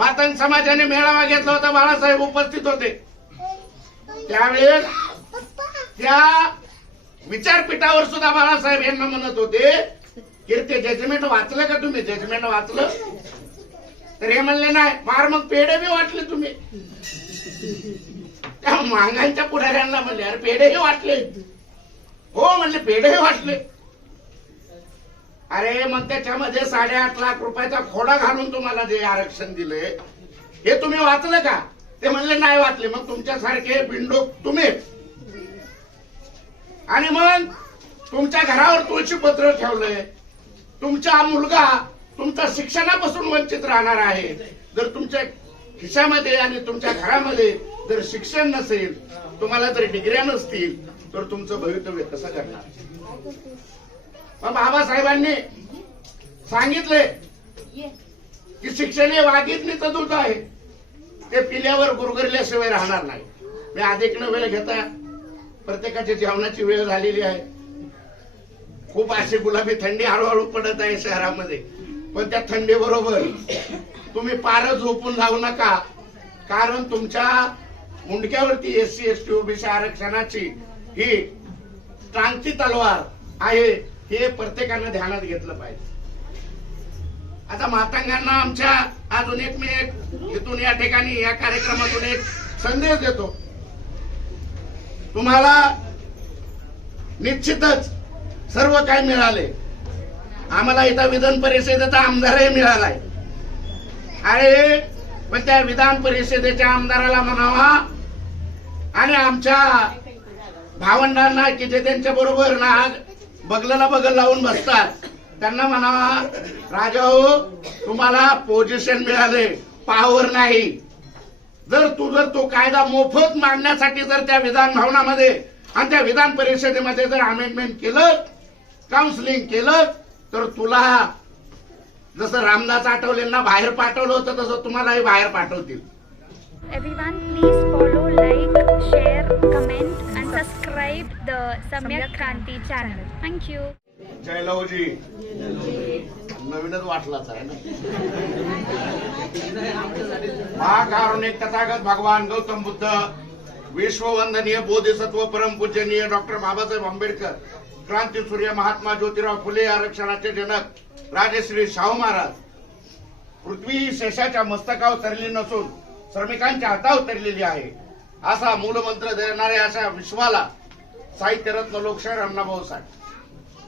मातंग समाजाने मेळावा घेतला होता बाळासाहेब उपस्थित होते. त्यावेळेस त्या विचारपीठावर सुद्धा बाळासाहेब यांना म्हणत होते की ते जजमेंट वाचलं का तुम्ही? जजमेंट वाचलं? तर हे म्हणले नाही फार मग पेढे बी वाटले तुम्ही. त्या मागांच्या पुढाऱ्यांना म्हणले अरे पेढेही वाटले. हो म्हणले पेढेही वाटले. अरे मग त्याच्यामध्ये साडेआठ लाख रुपयाचा खोडा घालून तुम्हाला जे आरक्षण दिले हे तुम्ही वाचलं का? ते म्हणले नाही वाचले. मग तुमच्यासारखे बिंडोक तुम्ही. आणि मग तुमच्या घरावर तुळशी पत्र ठेवलंय. तुमचा मुलगा तुमचा शिक्षणापासून वंचित राहणार आहे. जर तुमच्या खिशामध्ये आणि तुमच्या घरामध्ये जर शिक्षण नसेल तुम्हाला जर डिग्र्या नसतील तर तुमचं भवितव्य कसं करणार? मग बाबासाहेबांनी सांगितले की शिक्षण हे वाघितनीचं दूध आहे. ते पिल्यावर गुरगरल्याशिवाय राहणार नाही. मी अधिक वेळ घेता प्रत्येकाची जेवणाची वेळ झालेली आहे. खूप अशी गुलाबी थंडी हळूहळू पडत आहे शहरामध्ये. पण त्या थंडी बरोबर तुम्ही पार झोपून जाऊ नका. कारण तुमच्या मुंडक्यावरती S C S T OBC आरक्षणाची ही क्रांती तलवार आहे. हे प्रत्येकानं ध्यानात घेतलं पाहिजे. आता मातांगांना आमच्या अजून एक मी एक इथून या ठिकाणी या कार्यक्रमातून एक संदेश देतो. तुम्हाला निश्चितच सर्व काय मिळाले. आम्हाला इथं विधान परिषदेचा आमदारही मिळालाय. अरे पण त्या विधान परिषदेच्या आमदाराला म्हणावा आणि आमच्या भावंडांना की जे त्यांच्या बरोबर ना बगलला बगल लावून बसतात. त्यांना म्हणावा राजा हो तुम्हाला पोझिशन मिळाले. पावर नाही. जर तू जर तो कायदा मोफत मांडण्यासाठी जर त्या विधान भवनामध्ये आणि त्या विधान परिषदेमध्ये जर अमेंडमेंट केलं काउन्सिलिंग केलं तर तुला जसं रामदास आठवलेंना बाहेर पाठवलं होतं तसं तुम्हालाही बाहेर पाठवतील. Everyone, please follow like share comment Kranti channel. Thank you. जय लवजी नवीनच वाटलाच आहे ना महाकारुणिक तथागत भगवान गौतम बुद्ध विश्ववंदनीय बोधिसत्व परमपूजनीय डॉक्टर बाबासाहेब आंबेडकर क्रांती सूर्य महात्मा ज्योतिराव फुले आरक्षणाचे जनक राजश्री शाहू महाराज पृथ्वी ही शेषाच्या मस्तकावर तरली नसून श्रमिकांच्या हातावर तरलेली आहे असा मूलमंत्र देणाऱ्या अशा विश्वाला साहित्यरत्न लोकशाहीर अण्णाभाऊ साहेब.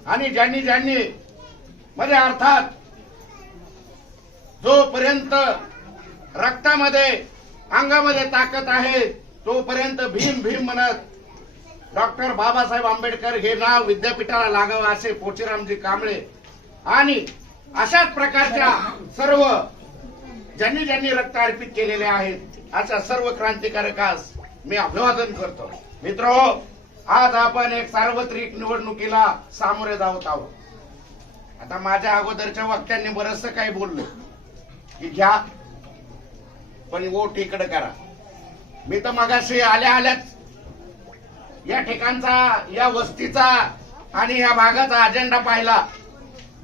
आणि ज्यांनी ज्यांनी म्हणजे अर्थात जोपर्यंत रक्तामध्ये अंगामध्ये ताकद आहे तोपर्यंत भीम भीम म्हणत डॉक्टर बाबासाहेब आंबेडकर हे नाव विद्यापीठाला लागावं असे पोचीरामजी कांबळे आणि अशाच प्रकारच्या सर्व ज्यांनी ज्यांनी रक्त अर्पित केलेले आहेत अशा सर्व क्रांतिकारकास मी अभिवादन करतो. मित्र आज आपण एक सार्वत्रिक निवडणुकीला सामोरे जात आहोत. आता माझ्या अगोदरच्या वक्त्यांनी बरचसं काही बोललो. की घ्या पण वोट इकडे करा. मी तर मगाशी आल्या आल्याच या ठिकाणचा या वस्तीचा आणि या भागाचा अजेंडा पाहिला.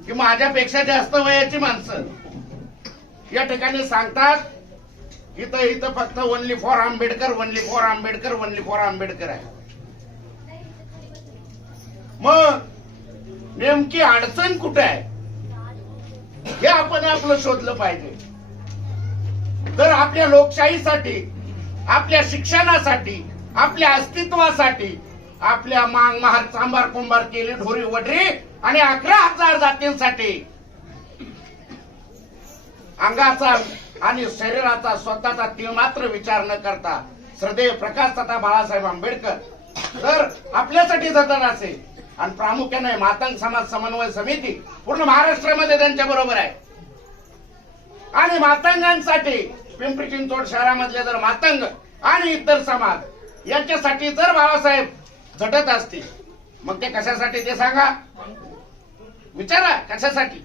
की माझ्यापेक्षा जास्त वयाची माणसं या ठिकाणी सांगतात इथं इथं फक्त only for Ambedkar only for Ambedkar only for Ambedkar आहे. मग नेमकी अडचण कुठे आहे? हे आपण आपलं शोधलं पाहिजे. तर आपल्या लोकशाहीसाठी आपल्या शिक्षणासाठी आपल्या अस्तित्वासाठी आपल्या मांग महार चांबार कुंभार केले ढोरी वडरी आणि अकरा हजार जातींसाठी अंगाचा आणि शरीराचा स्वतःचा तीळ मात्र विचार न करता श्रद्धेय प्रकाश तथा बाळासाहेब आंबेडकर. तर आपल्यासाठी जगत असेल. आणि प्रामुख्याने मातंग समाज समन्वय समिती पूर्ण महाराष्ट्रामध्ये त्यांच्या बरोबर आहे. आणि मातंगांसाठी पिंपरी चिंचवड शहरामधले जर मातंग आणि इतर समाज यांच्यासाठी जर बाबासाहेब झटत असतील मग ते कशासाठी ते सांगा? विचारा कशासाठी?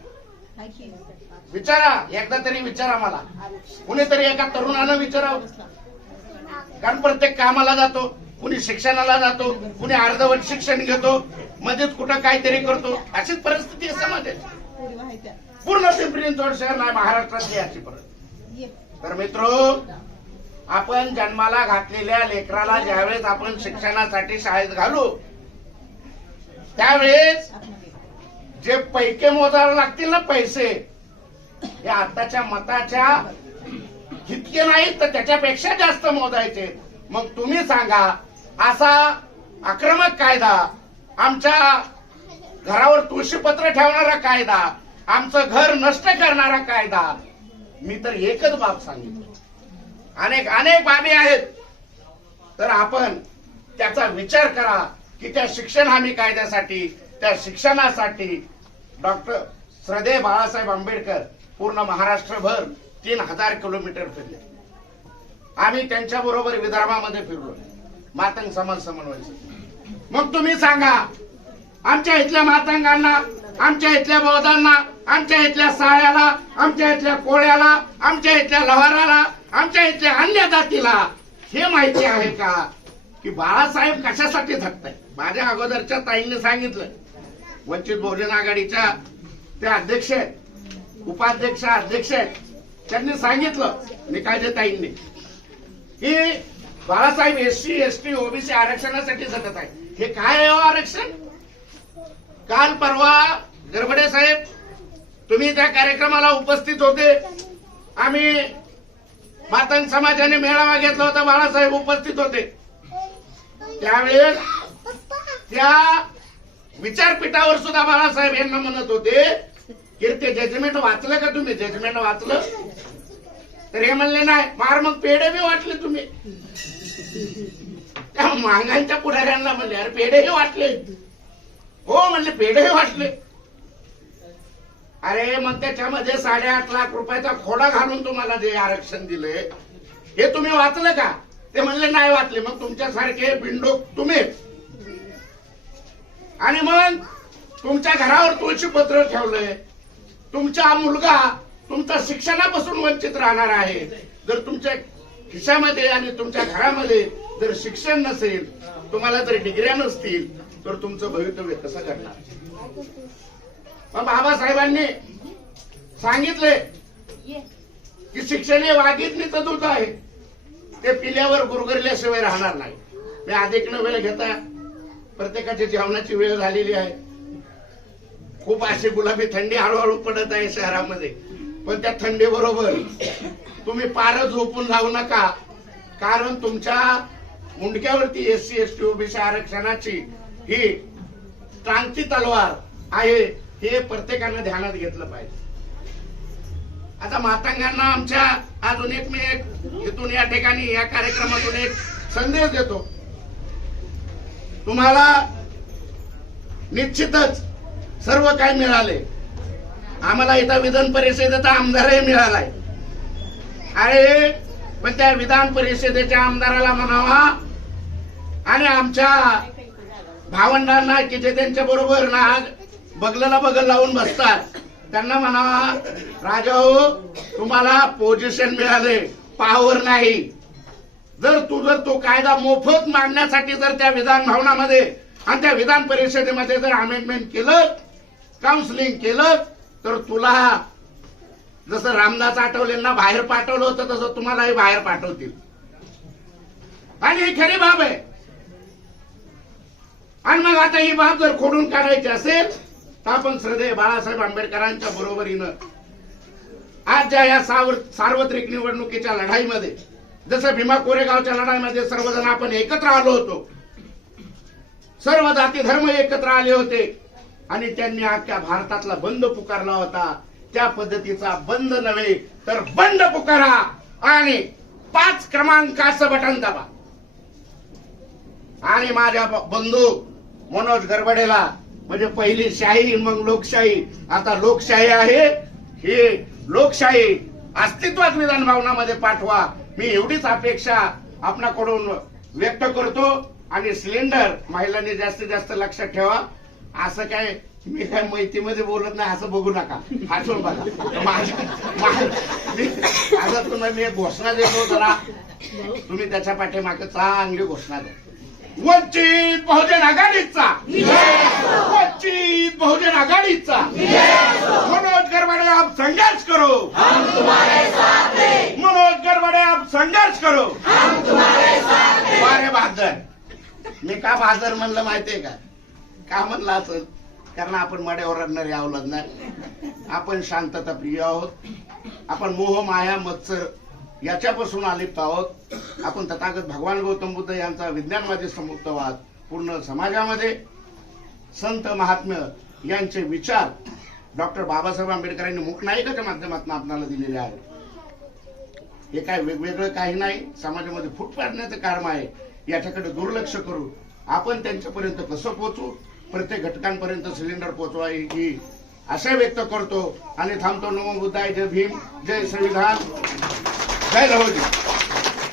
विचारा एकदा तरी विचारा मला. कुणीतरी एका तरुणानं विचारावं. कारण प्रत्येक कामाला जातो. कुणी शिक्षणाला जातो कुणी अर्धवट शिक्षण घेतो मध्येच कुठं काहीतरी करतो. अशीच परिस्थिती आहे समाजाची. पूर्ण पिंपरी चिंचवड शहर नाही महाराष्ट्रातली अशी परिस्थिती. तर मित्र आपण जन्माला घातलेल्या लेकराला ज्यावेळेस आपण शिक्षणासाठी शाळेत घालू त्यावेळेस जे पैके मोजावे लागतील ना पैसे हे आताच्या मताच्या इतके नाहीत तर त्याच्यापेक्षा जास्त मोजायचे. मग तुम्ही सांगा असा आक्रमक कायदा आमच्या घरावर तुळशीपत्र ठेवणारा कायदा आमचं घर नष्ट करणारा कायदा मी तर एकच बाब सांगितलं. अनेक अनेक बाबी आहेत. तर आपण त्याचा विचार करा की त्या शिक्षण हमी कायद्यासाठी त्या शिक्षणासाठी डॉक्टर श्रदे बाळासाहेब आंबेडकर पूर्ण महाराष्ट्रभर तीन हजार किलोमीटर फिरले. आम्ही त्यांच्या बरोबर विदर्भामध्ये फिरलो. मातंग समाज समन्वय मग तुम्ही सांगा आमच्या इथल्या मातंगांना आमच्या इथल्या बौद्धांना आमच्या इथल्या साळ्याला आमच्या इथल्या कोळ्याला आमच्या इथल्या लवाराला आमच्या इथल्या अन्य जातीला हे माहिती आहे का? की बाळासाहेब कशासाठी झटताय माझ्या अगोदरच्या ताईंनी सांगितलं. वंचित बहुजन आघाडीच्या ते अध्यक्ष आहेत. उपाध्यक्ष अध्यक्ष आहेत. त्यांनी सांगितलं निकालच्या ताईंनी. की बाळासाहेब एससी एसटी ओबीसी आरक्षणासाठी झटत आहे. हे काय आहे हो आरक्षण? काल परवा गरबडे साहेब तुम्ही त्या कार्यक्रमाला उपस्थित होते. आम्ही मातंग समाजाने मेळावा घेतला होता बाळासाहेब उपस्थित होते. त्यावेळेस त्या विचारपीठावर सुद्धा बाळासाहेब यांना म्हणत होते की ते जजमेंट वाचलं का तुम्ही? जजमेंट वाचलं? तर हे म्हणले नाही मार मग पेढे बी वाटले तुम्ही. त्या मांगांच्या पुढाऱ्यांना म्हणले अरे पेढेही वाटले. हो म्हणले पेढेही वाटले. अरे मग त्याच्यामध्ये साडेआठ लाख रुपयाचा खोडा घालून तुम्हाला जे आरक्षण दिले हे तुम्ही वाचलं का? ते म्हणले नाही वाचले. मग तुमच्यासारखे बिंडो तुम्ही. आणि मग तुमच्या घरावर तुळशी पत्र ठेवलंय. तुमचा मुलगा तुमचा शिक्षणापासून वंचित राहणार आहे. जर तुमच्या खिशामध्ये आणि तुमच्या घरामध्ये जर शिक्षण नसेल तुम्हाला जर डिग्र्या नसतील तर तुमचं भवितव्य कसं करणार? मग बाबासाहेबांनी सांगितले की शिक्षण हे वाघितनीचं दूध आहे. ते पिल्यावर गुरगरल्याशिवाय राहणार नाही. मी अधिक वेळ घेता प्रत्येकाची जेवणाची वेळ झालेली आहे. खूप अशी गुलाबी थंडी हळूहळू पडत आहे शहरामध्ये. पण त्या थंडी बरोबर तुम्ही पार झोपून जाऊ नका. कारण तुमच्या मुंडक्यावरती एससी एसटी ओबीसी आरक्षणाची ही क्रांती तलवार आहे हे प्रत्येकानं ध्यानात घेतलं पाहिजे. आता मातांगांना आमच्या अजून एक मी एक इथून या ठिकाणी या कार्यक्रमातून एक संदेश देतो. तुम्हाला निश्चितच सर्व काय मिळाले. आम्हाला इथं विधान परिषदेचा आमदारही मिळालाय. अरे पण त्या विधान परिषदेच्या आमदाराला म्हणावा आणि आमच्या भावंडांना की जे त्यांच्या बरोबर ना बगलला बगल लावून बसतात त्यांना म्हणावा राजा तुम्हाला पोझिशन मिळाले पावर नाही. जर तू जर तो कायदा मोफत मांडण्यासाठी जर त्या विधान भवनामध्ये आणि त्या विधान परिषदेमध्ये जर अमेंडमेंट केलं काउन्सिलिंग केलं तर तुला जसं रामदास आठवलेंना बाहेर पाठवलं होतं तसं तुम्हालाही बाहेर पाठवतील. आणि ही खरी बाब आहे. आणि मग आता ही बाब जर खोडून काढायची असेल तर आपण श्रद्धेय बाळासाहेब आंबेडकरांच्या बरोबरीनं आजच्या या सार्वत्रिक निवडणुकीच्या लढाईमध्ये जसं भीमा कोरेगावच्या लढाईमध्ये सर्वजण आपण एकत्र आलो होतो. सर्व जाती धर्म एकत्र आले होते. आणि त्यांनी अख्ख्या भारतातला बंद पुकारला होता. त्या पद्धतीचा बंद नव्हे तर बंद पुकारा आणि पाच क्रमांकाचं बटन दाबा. आणि माझ्या बंधू मनोज गरबडेला म्हणजे पहिली शाही मग लोकशाही. आता लोकशाही आहे ही लोकशाही अस्तित्वात विधान भवनामध्ये पाठवा. मी एवढीच अपेक्षा आपणाकडून व्यक्त करतो. आणि सिलेंडर महिलांनी जास्तीत जास्त लक्षात ठेवा. असं काय मी काय मैतीमध्ये बोलत नाही असं बघू नका. हसून बघा. माझ्या मी आता तुम्हाला मी घोषणा देतो जरा. तुम्ही त्याच्या पाठीमागे चांगली घोषणा द्या. वंचित बहुजन आघाडीचा. वंचित बहुजन आघाडीचा. मनोज गरवाडे आप संघर्ष करो. मनोज संघर्ष करो. तुम्हारे बहादर मी का बहादर म्हणलं माहितीये का? का म्हणला असं कारण आपण मड्यावर रडणारे अवलंब नाही. आपण शांतता प्रिय आहोत. आपण मोह माया मत्सर याच्यापासून आलिप्त आहोत. आपण तथागत भगवान गौतम बुद्ध यांचा विज्ञानवादी समुक्तवाद पूर्ण समाजामध्ये संत महात्म्य यांचे विचार डॉक्टर बाबासाहेब आंबेडकरांनी मुकनायकाच्या माध्यमातून आपल्याला दिलेले आहेत. हे काय वेगवेगळं काही नाही. समाजामध्ये फूट पाडण्याचं काम आहे. याच्याकडे दुर्लक्ष करू. आपण त्यांच्यापर्यंत कसं पोहोचू? प्रत्येक घटकांपर्यंत सिलेंडर पोहोचवा ही व्यक्त करतो. आणि थांबतो नमो बुद्धाय. जय भीम. जय संविधान. जय लहोजी